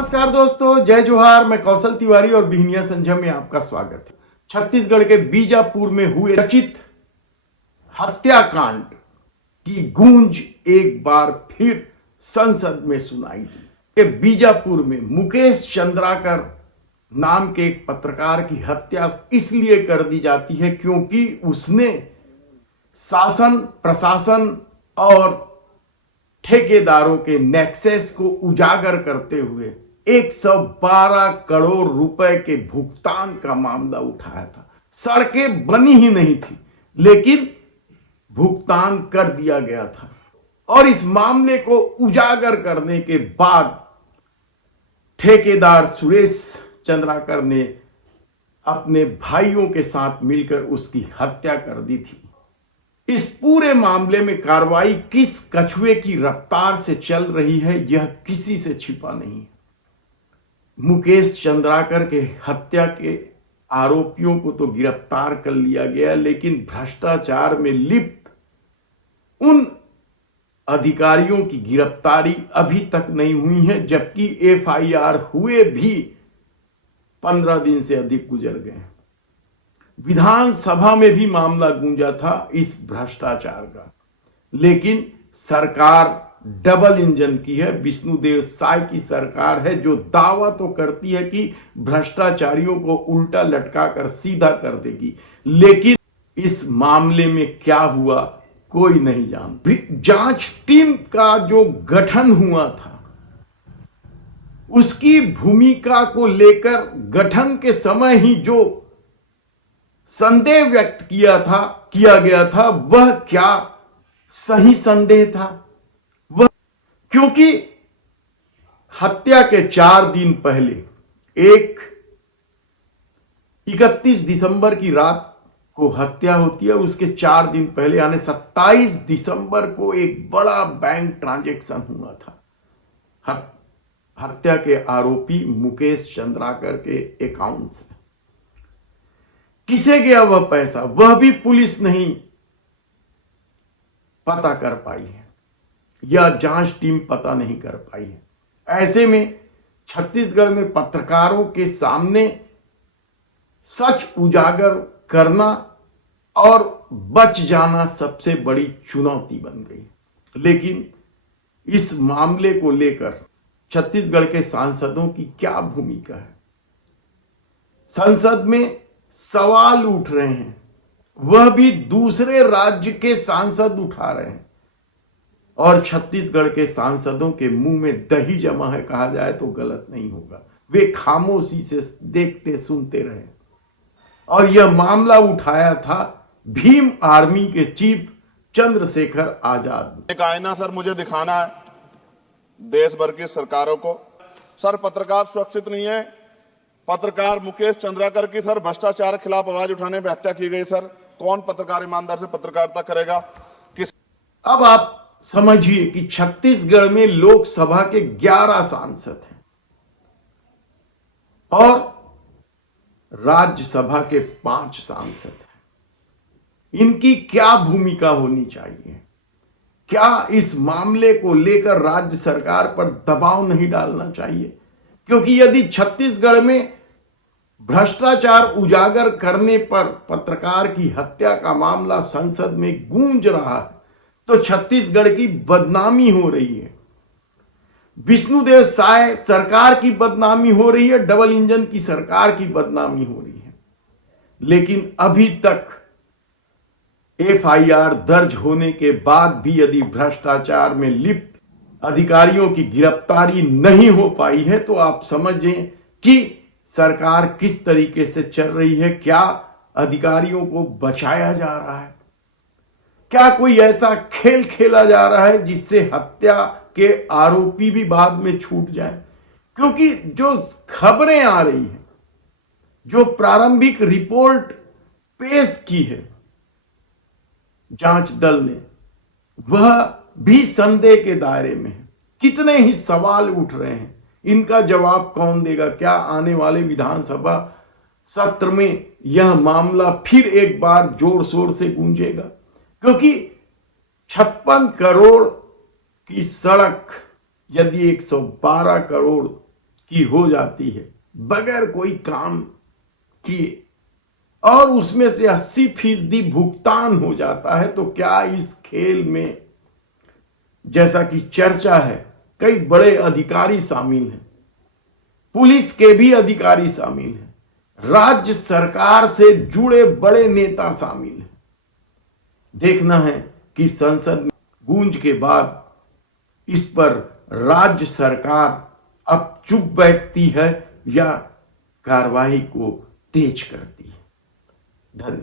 नमस्कार दोस्तों, जय जोहार। मैं कौशल तिवारी और बिहनिया संझा में आपका स्वागत है। छत्तीसगढ़ के बीजापुर में हुए रचित हत्याकांड की गूंज एक बार फिर संसद में सुनाई दी कि बीजापुर में मुकेश चंद्राकर नाम के एक पत्रकार की हत्या इसलिए कर दी जाती है क्योंकि उसने शासन, प्रशासन और ठेकेदारों के नेक्सस को उजागर करते हुए 112 करोड़ रुपए के भुगतान का मामला उठाया था। सड़कें बनी ही नहीं थी, लेकिन भुगतान कर दिया गया था। और इस मामले को उजागर करने के बाद ठेकेदार सुरेश चंद्राकर ने अपने भाइयों के साथ मिलकर उसकी हत्या कर दी थी। इस पूरे मामले में कार्रवाई किस कछुए की रफ्तार से चल रही है, यह किसी से छिपा नहीं है। मुकेश चंद्राकर के हत्या के आरोपियों को तो गिरफ्तार कर लिया गया, लेकिन भ्रष्टाचार में लिप्त उन अधिकारियों की गिरफ्तारी अभी तक नहीं हुई है, जबकि एफआईआर हुए भी 15 दिन से अधिक गुजर गए। विधानसभा में भी मामला गूंजा था इस भ्रष्टाचार का, लेकिन सरकार डबल इंजन की है। विष्णुदेव साय की सरकार है जो दावा तो करती है कि भ्रष्टाचारियों को उल्टा लटकाकर सीधा कर देगी, लेकिन इस मामले में क्या हुआ कोई नहीं जानता। जांच टीम का जो गठन हुआ था, उसकी भूमिका को लेकर गठन के समय ही जो संदेह व्यक्त किया गया था, वह क्या सही संदेह था? वह क्योंकि हत्या के 4 दिन पहले 31 दिसंबर की रात को हत्या होती है। उसके 4 दिन पहले यानी 27 दिसंबर को एक बड़ा बैंक ट्रांजैक्शन हुआ था हत्या के आरोपी मुकेश चंद्राकर के अकाउंट से। किसे गया वह पैसा, वह भी पुलिस नहीं पता कर पाई है, या जांच टीम पता नहीं कर पाई है। ऐसे में छत्तीसगढ़ में पत्रकारों के सामने सच उजागर करना और बच जाना सबसे बड़ी चुनौती बन गई। लेकिन इस मामले को लेकर छत्तीसगढ़ के सांसदों की क्या भूमिका है? संसद में सवाल उठ रहे हैं, वह भी दूसरे राज्य के सांसद उठा रहे हैं, और छत्तीसगढ़ के सांसदों के मुंह में दही जमा है कहा जाए तो गलत नहीं होगा। वे खामोशी से देखते सुनते रहे। और यह मामला उठाया था भीम आर्मी के चीफ चंद्रशेखर आजाद। एक आईना सर मुझे दिखाना है देश भर की सरकारों को। सर पत्रकार सुरक्षित नहीं है। पत्रकार मुकेश चंद्राकर की सर भ्रष्टाचार के खिलाफ आवाज उठाने में हत्या की गई। सर कौन पत्रकार ईमानदार से पत्रकारिता करेगा? अब आप समझिए कि छत्तीसगढ़ में लोकसभा के 11 सांसद हैं और राज्यसभा के 5 सांसद हैं। इनकी क्या भूमिका होनी चाहिए? क्या इस मामले को लेकर राज्य सरकार पर दबाव नहीं डालना चाहिए? क्योंकि यदि छत्तीसगढ़ में भ्रष्टाचार उजागर करने पर पत्रकार की हत्या का मामला संसद में गूंज रहा है, तो छत्तीसगढ़ की बदनामी हो रही है। विष्णुदेव साय सरकार की बदनामी हो रही है, डबल इंजन की सरकार की बदनामी हो रही है। लेकिन अभी तक एफआईआर दर्ज होने के बाद भी यदि भ्रष्टाचार में लिप्त अधिकारियों की गिरफ्तारी नहीं हो पाई है, तो आप समझें कि सरकार किस तरीके से चल रही है। क्या अधिकारियों को बचाया जा रहा है? क्या कोई ऐसा खेल खेला जा रहा है जिससे हत्या के आरोपी भी बाद में छूट जाए? क्योंकि जो खबरें आ रही हैं, जो प्रारंभिक रिपोर्ट पेश की है जांच दल ने, वह भी संदेह के दायरे में है। कितने ही सवाल उठ रहे हैं, इनका जवाब कौन देगा? क्या आने वाले विधानसभा सत्र में यह मामला फिर एक बार जोर शोर से गूंजेगा? क्योंकि 56 करोड़ की सड़क यदि 112 करोड़ की हो जाती है बगैर कोई काम किए और उसमें से 80% भुगतान हो जाता है, तो क्या इस खेल में, जैसा कि चर्चा है, कई बड़े अधिकारी शामिल हैं, पुलिस के भी अधिकारी शामिल हैं, राज्य सरकार से जुड़े बड़े नेता शामिल हैं। देखना है कि संसद में गूंज के बाद इस पर राज्य सरकार अब चुप बैठती है या कार्रवाई को तेज करती है। धन्यवाद।